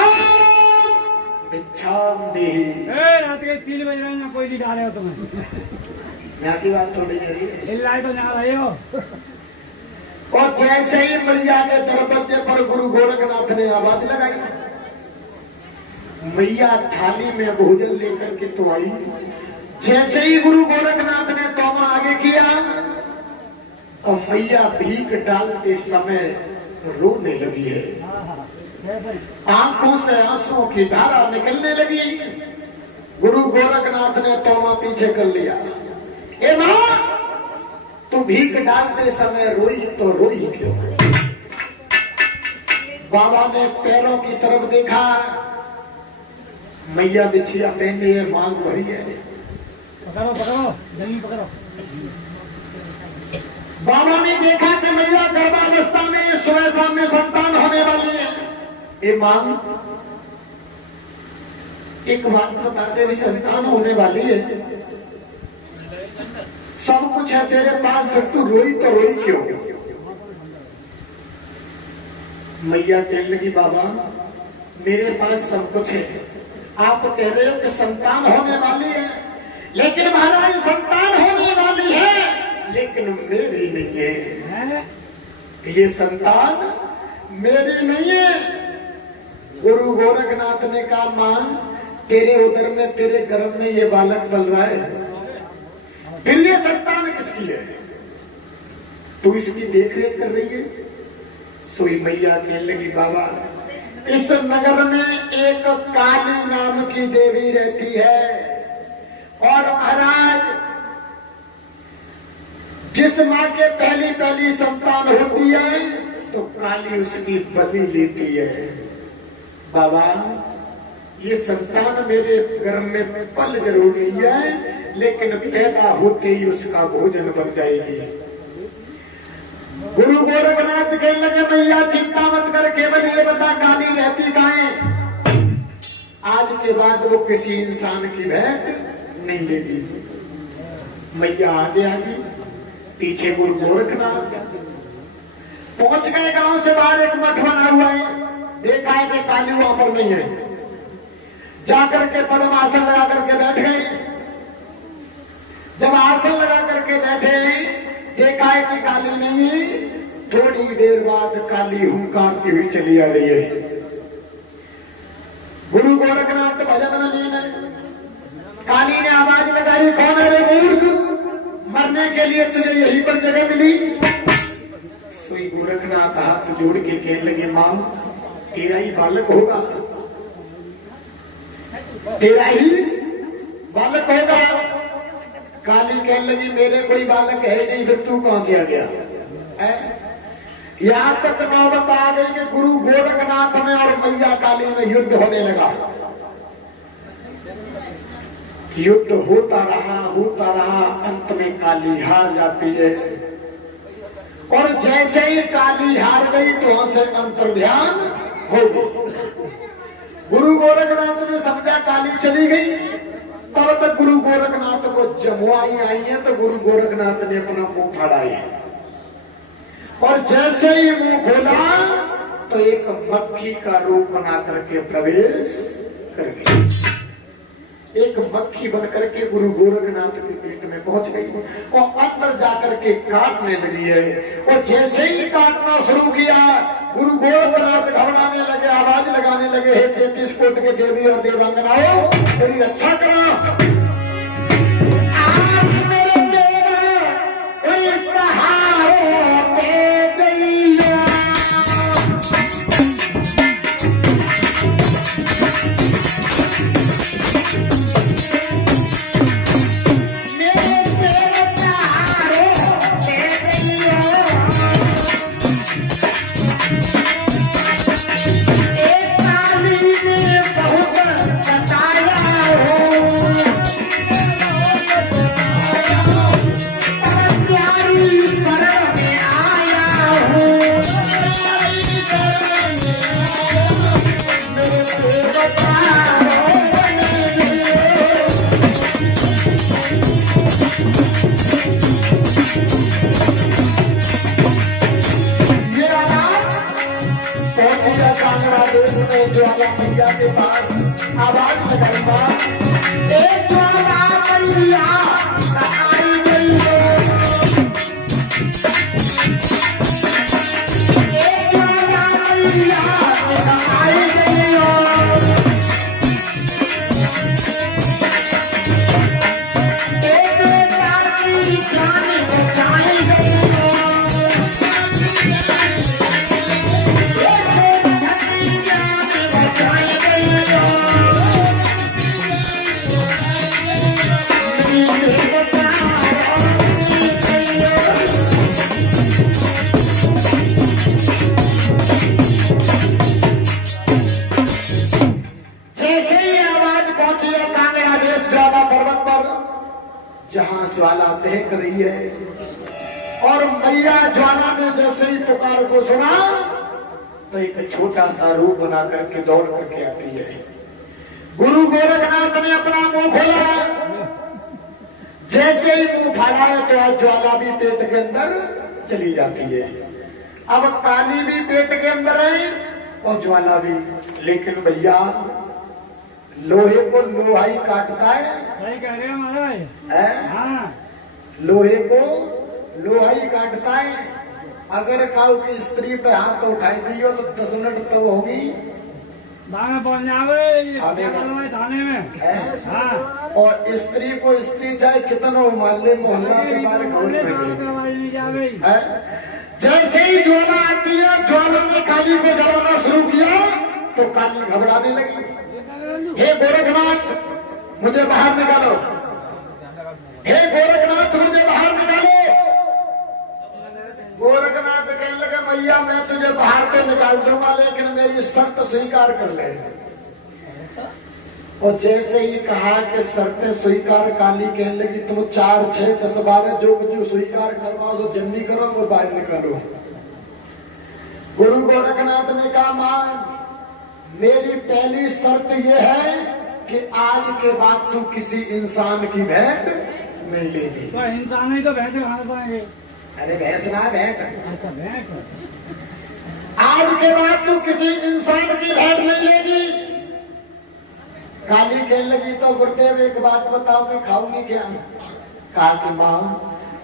भिक्षाम दे। रात के 3 बज रहे हैं, कोई नहीं डाले हो तुम्हें। यहाँ की बात थोड़ी है, हिलाए तो ना रहे हो। और जैसे ही मैया के दरवाजे पर गुरु गोरखनाथ ने आवाज लगाई, मैया थाली में भोजन लेकर के तो आई। जैसे ही गुरु गोरखनाथ ने तोमा आगे किया और मैया भीख डालते समय रोने लगी है, आंखों से आंसुओं की धारा निकलने लगी। गुरु गोरखनाथ ने तोमा पीछे कर लिया। ए मां, तू भीख डालते समय रोई तो रोई क्यों? बाबा ने पैरों की तरफ देखा, मैया बिछिया पहनी है, मांग भरी है। पकड़ो पकड़ो, जल्दी पकड़ो। बाबा ने देखा कि मैया गर्भावस्था में सुबह शाम में संतान होने वाली है। ए मां, एक बात बता, तेरी संतान होने वाली है, सब कुछ है तेरे पास, फिर तू रोई तो रोई क्यों? मैया कहने लगी, बाबा मेरे पास सब कुछ है, आप कह रहे हो कि संतान होने वाली है, लेकिन महाराज संतान होने वाली है लेकिन मेरी नहीं है। ये संतान मेरी नहीं है। गुरु गोरखनाथ ने कहा, मां तेरे उदर में, तेरे गर्भ में ये बालक पल रहा है, फिर ये संतान किसकी है? तू इसकी देखरेख कर रही है। सोई मैया कहने लगी, बाबा इस नगर में एक काली नाम की देवी रहती है, और महाराज जिस माँ के पहली संतान होती है तो काली उसकी बलि लेती है। बाबा ये संतान मेरे घर में पल जरूर नहीं है, लेकिन पैदा होते ही उसका भोजन बन जाएगी। गुरु गोरखनाथ कहने लगे, मैया चिंता मत कर, केवल ये बता काली रहती कहाँ है? आज के बाद वो किसी इंसान की भेंट नहीं लेगी। मैया आगे आगे, पीछे गुरु गोरखनाथ। पहुंच गए गांव से बाहर, एक मठ बना हुआ है, देखा है कि काली वहां पर नहीं है। जाकर के पद्म आसन लगा करके बैठ गए। जब आसन लगा करके बैठे, देखा है कि काली नहीं है। थोड़ी देर बाद काली हुंकारती हुई चली आ रही है। गुरु गोरखनाथ भजन में लीन है। काली ने आवाज लगाई, कौन है रे मूर्ख, मरने के लिए तुझे यहीं पर जगह मिली? सोई गोरखनाथ हाथ जोड़ के कहने लगे, मां तेरा ही बालक होगा, तेरा ही बालक होगा। काली कहने लगी, मेरे कोई बालक है नहीं, फिर तू कहां से आ गया? यहां तक नौबत आ गई कि गुरु गोरखनाथ में और मैया काली में युद्ध होने लगा। युद्ध होता रहा, अंत में काली हार जाती है। और जैसे ही काली हार गई तो वहां से अंतर्ध्यान हो गई। गुरु गोरखनाथ ने समझा काली चली गई। तब तक गुरु गोरखनाथ को जमुआई आई है, तो गुरु गोरखनाथ ने अपना मुंह फाड़ा है। और जैसे ही मुंह खोला तो एक मक्खी का रूप बना करके प्रवेश कर गई। एक मक्खी बन करके गुरु गोरखनाथ के पेट में पहुंच गई और अंदर जाकर के काटने लगी है। और जैसे ही काटना शुरू किया गुरु गोरखनाथ घबराने लगे, आवाज लगाने लगे, हे 33 कोट के देवी और देवांगनाओं, मेरी रक्षा करो। आज मेरे देवा मेरे सहारे दे जइया। ज्वाला मैया के पास आवाज लगाई बा, एक ज्वाला मैया आई गई है, एक ज्वाला मैया आई गई है, एक बेटा की जान बचाई गई है, जहां ज्वाला दहक रही है। और मैया ज्वाला ने जैसे ही पुकार को सुना तो एक छोटा सा रूप बना करके दौड़ करके आती है। गुरु गोरखनाथ ने अपना मुंह खोला, जैसे ही मुंह फाड़ा है तो आज ज्वाला भी पेट के अंदर चली जाती है। अब काली भी पेट के अंदर है और ज्वाला भी, लेकिन भैया लोहे को लोहा ही काटता है। सही कह रहे हैं महाराज। हाँ, लोहे को लोहा ही काटता है। अगर खाओ की स्त्री पे हाथ उठाई दियो तो 10 मिनट तो होगी में पहुंच जावे थाने में। हाँ, और स्त्री को स्त्री चाहे कितना मोहल्ले मोहल्ला से बाहर करवाई जावे। जैसे ही ज्वाला आती है, ज्वाला ने काली को जलाना शुरू किया तो काली घबराने लगी। हे गोरखनाथ मुझे बाहर निकालो, हे गोरखनाथ मुझे बाहर निकालो। गोरखनाथ कहने लगे मैया मैं तुझे बाहर तो निकाल दूंगा लेकिन मेरी शर्त स्वीकार कर ले। और जैसे ही कहा कि शर्तें स्वीकार, काली कहने लगी तुम 4, 6, 10, 12 जो कुछ स्वीकार करवाओ सो जन्नी करो वो बाहर निकालो। गुरु गोरखनाथ ने कहा मां मेरी पहली शर्त यह है कि आज के बाद तू किसी इंसान की भेंट नहीं लेगी। तो इंसान ही तो भेंट खाना पाएंगे। अरे भैंस ना भेंट, अच्छा भेंट। आज के बाद तू किसी इंसान की भेंट नहीं लेगी। काली कहने लगी तो गुरुदेव एक बात बताओ कि खाऊंगी क्या? कहा कि माँ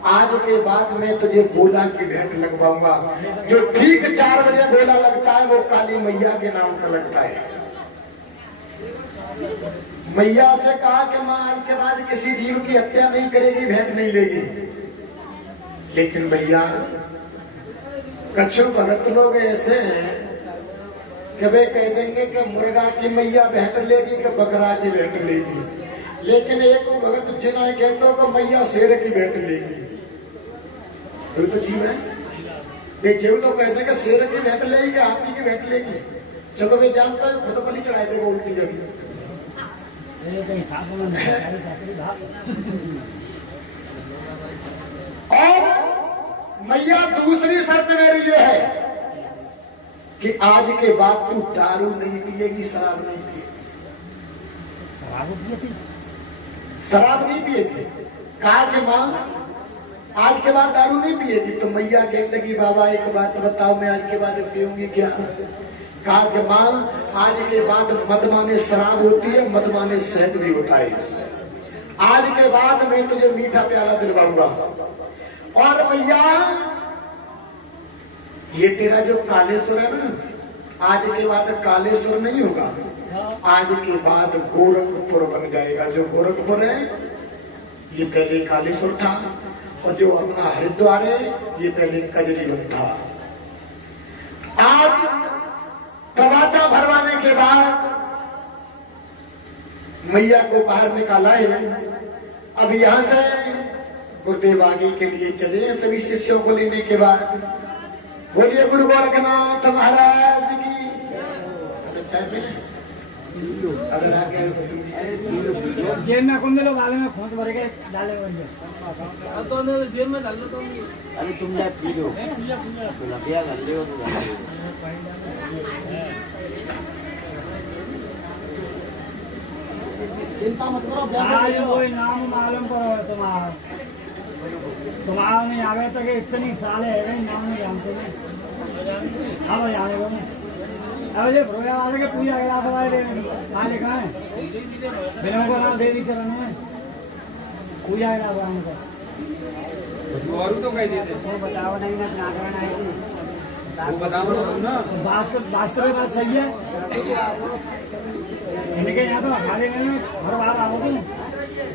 आज के बाद मैं तुझे गोला की भेंट लगवाऊंगा। जो ठीक 4 बजे गोला लगता है वो काली मैया के नाम का लगता है। मैया से कहा कि माँ आज के बाद किसी जीव की हत्या नहीं करेगी, भेंट नहीं लेगी। लेकिन भैया कछु भगत लोग ऐसे हैं कि वे कह देंगे कि मुर्गा की मैया भेंट लेगी कि बकरा की भेंट लेगी। लेकिन एक भगत जिन्हें कहते हो कि मैया शेर की भेंट लेगी। तो जीव है वे जीव तो कहते कि शेर की भेंट लेगी कि हाथी की भेंट लेगी। चलो वे जानता है खुद बलि चढ़ाई देगा उल्टी जगह। और मैया दूसरी शर्त मेरी ये है कि आज के बाद तू दारू नहीं पिएगी, शराब नहीं पिएगी। शराब नहीं पिएगी। कहा कि मां आज के बाद दारू नहीं पिएगी। तो मैया कहने लगी बाबा एक बात बताओ, मैं आज के बाद पीऊंगी क्या? कहा कि माँ आज के बाद मद माने शराब होती है, मद माने शहद भी होता है। आज के बाद मैं तुझे मीठा प्याला दिलवाऊंगा। और भैया ये तेरा जो कालेश्वर है ना, आज के बाद कालेश्वर नहीं होगा, आज के बाद गोरखपुर बन जाएगा। जो गोरखपुर है ये पहले कालेश्वर था, और जो अपना हरिद्वार है ये पहले कजरीवन था। आज प्रवाचा भरवाने के बाद मैया को बाहर निकाला है। अब यहां से गुरुदेव आगे के लिए चले सभी शिष्यों को लेने के बाद। बोलिए गुरु गोरखनाथ महाराज की। अरे चाय पीने? अगर आ गया तो जेब में कुंदे लोग आले में खोज भर के डाले हुए अब तो अंदर जेब में डाल लो तो अरे तुम ले पी लो, तो लगिया कर ले हो तो डाल लो। चिंता मत करो, आज कोई नाम मालूम करो तुम्हारा, तुम्हारा नहीं आगे तक इतनी साले है नाम नहीं जानते। अब जाने को अब ये भरोया वाले के पूजा के लाभ आए कहाँ लिखा है? बिना को नाम देवी चरण में पूजा के लाभ आने का और तो कह देते वो बताओ नहीं ना नागरण आए थे। वो बताओ ना। वास्तव में बात सही है। इनके यहाँ तो हमारे में हर बार आओगे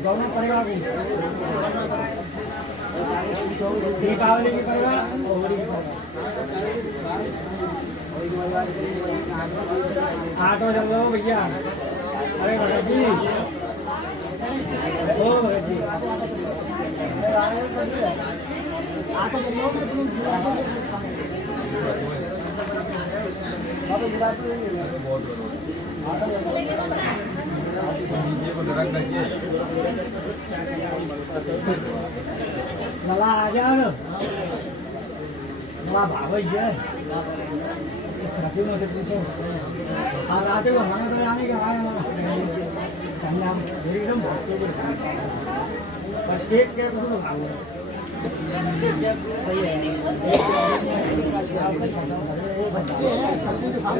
दोनों परिवार की दीपावली की परिवार होली की आटो चल रहा हो भैया। अरे भगत जी ओ भगत जी आटो चल मला आ जा मला भाव है पूछो और आते को खाना तो आने के एकदम एक के सही है। बच्चे हैं सर्दी जुकाम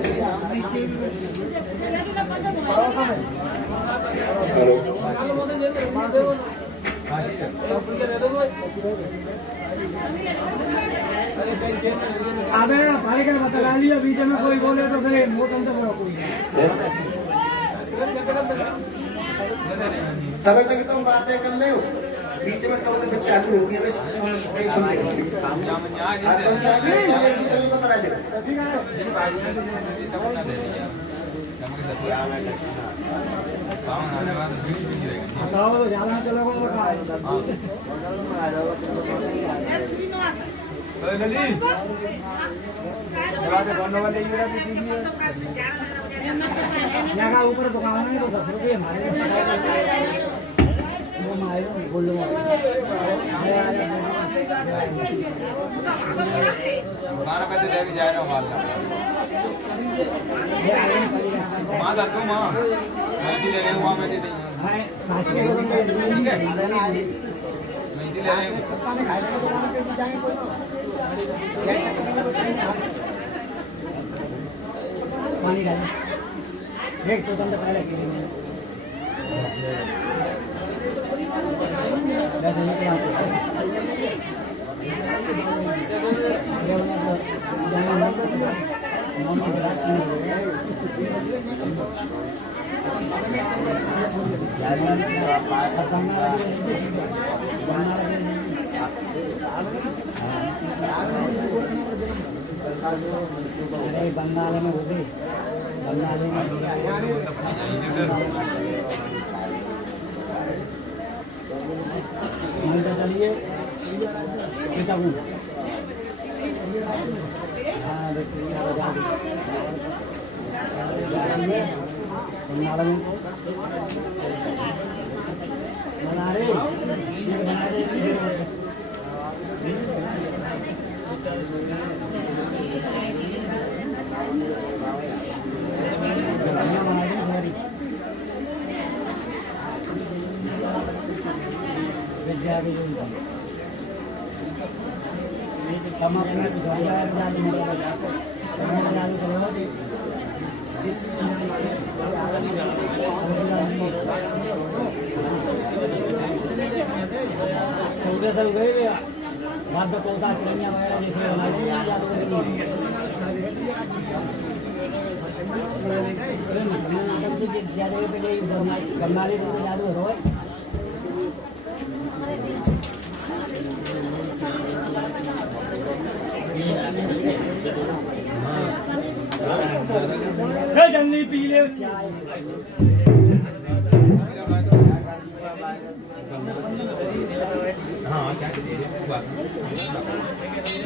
अबे भाई का बता लिया बीच में कोई बोले तो फिर मुंह तंत्र बड़ा कोई तब तक तुम बातें कर ले हो, बीच में तो उनके चालू हो गया बस नहीं सुनते। तुम चाहे तो एक दूसरे को बता दो। बताओ तो जाना चलोगे यहाँ का ऊपर दुकान है तो 10 रुपये हमारे वो मारे बोलो पानी डाल एक तो तंत्र पहले अरे बंगाल में हो गई बंगाल में मानता चलिए किताबों बना रहे विद्या हम अपने बुझाइया जादू करो उधर सब गए बाद में कोता चिड़िया वगैरह जैसे बनाई जादू ज्यादा पे गमनाली जादू हो जल्दी पी ले चाय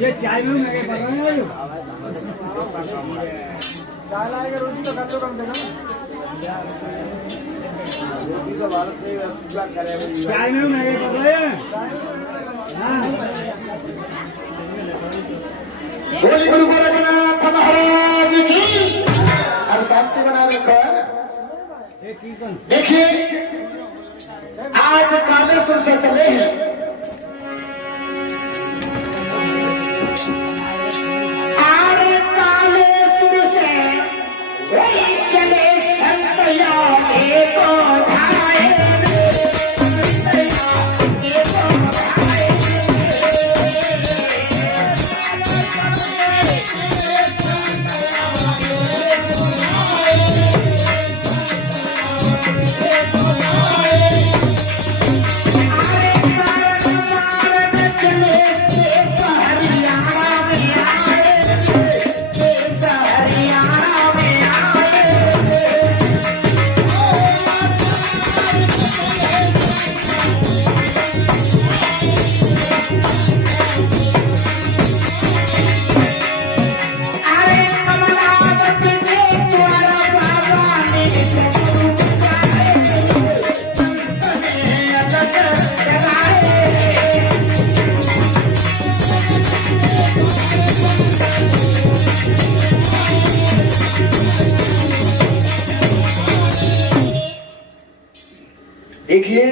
ये चाय में लगे पड़ रहे हैं चाय लाएगा रोटी तो कर लो कम से कम रोटी तो भारत में पूरा करे चाय में लगे पड़ रहे हैं बोली गुरु गोरखनाथ महाराज की। अब शांति बना रखा है। देखिए आज कामेश्वर से चले हैं, आज कामेश्वर से चले संतया एक धाए देखिए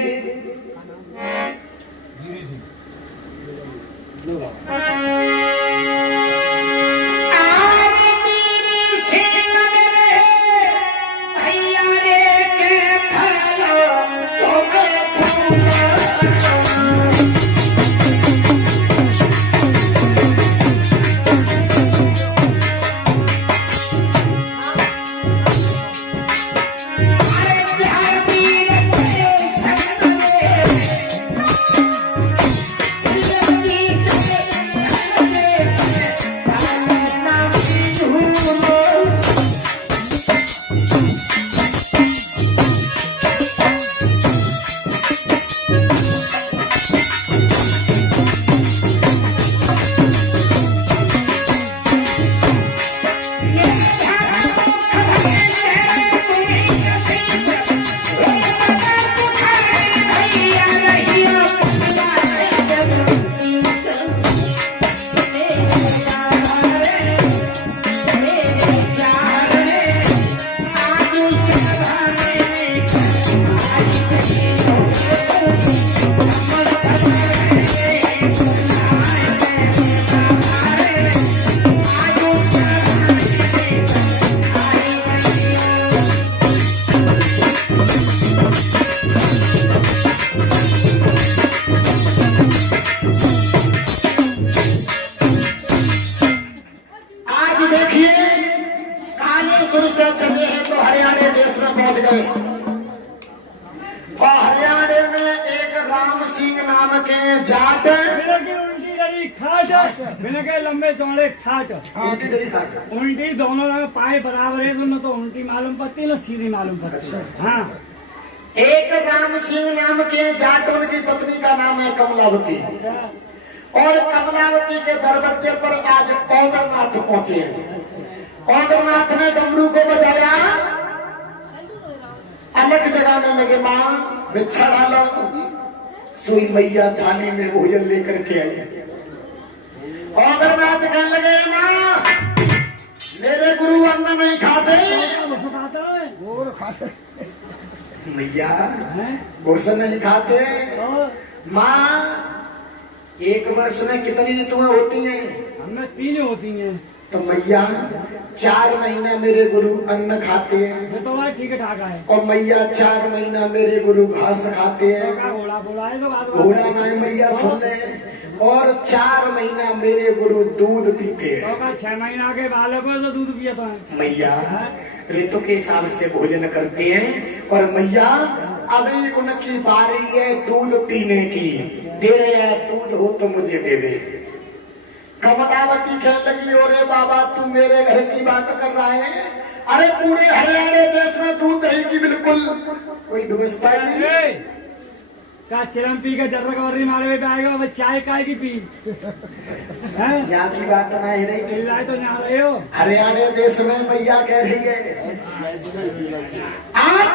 से चले हैं तो हरियाणा देश में पहुंच गए और हरियाणा में एक राम सिंह नाम के जाट के लंबे चौड़े ठाट उल्टी दोनों पाए बराबर है दोनों तो उल्टी मालूम पड़ती ना सीधी मालूम पड़ती। हाँ एक राम सिंह नाम के जाट उनकी पत्नी का नाम है कमलावती और कमलावती के दरवाजे पर आज कौदरनाथ पहुंचे हैं। कौदरनाथ ने डमरू को बजाया, अलग जगाने लगे, माँ बिच्छा डालो, सुई मैया थाने में भोजन लेकर के आई। कौदरनाथ कहने लगे माँ मेरे गुरु अन्न नहीं खाते, मैया भोजन नहीं खाते। माँ एक वर्ष में कितनी ऋतुएं होती हैं? हमें 3 होती हैं। तो मैया 4 महीना मेरे गुरु अन्न खाते हैं ये तो भाई ठीक ठाक है। और मैया 4 महीना मेरे गुरु घास खाते तो हैं। का घोड़ा बोला है तो बात घोड़ा ना मैया सुन ले। और 4 महीना मेरे गुरु दूध पीते तो हैं। का 6 महीना के बालक को तो दूध पिया तो है। मैया ऋतु के हिसाब से भोजन करते हैं और मैया अभी उनकी बारी है दूध पीने की। दे रहे हैं दूध हो तो मुझे दे दे। कमलावती कहने लगी, अरे बाबा तू मेरे घर की बात कर रहा है? अरे पूरे हरियाणा देश में दूध दही की बिल्कुल कोई व्यवस्था ही नहीं। ए, का चिलम पी के जर्रा कवरी मारे हुए पे आएगा वो चाय काय की पी हैं? यहाँ की बात नहीं रही। पिलाए तो यहाँ रहे हो। हरियाणा देश में मैया कह रही है आप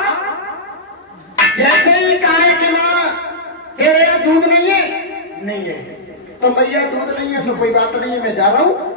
जैसे ही कहा कि माँ तेरे यहाँ दूध नहीं है, नहीं है तो मैया दूध नहीं है तो कोई बात नहीं है, मैं जा रहा हूँ।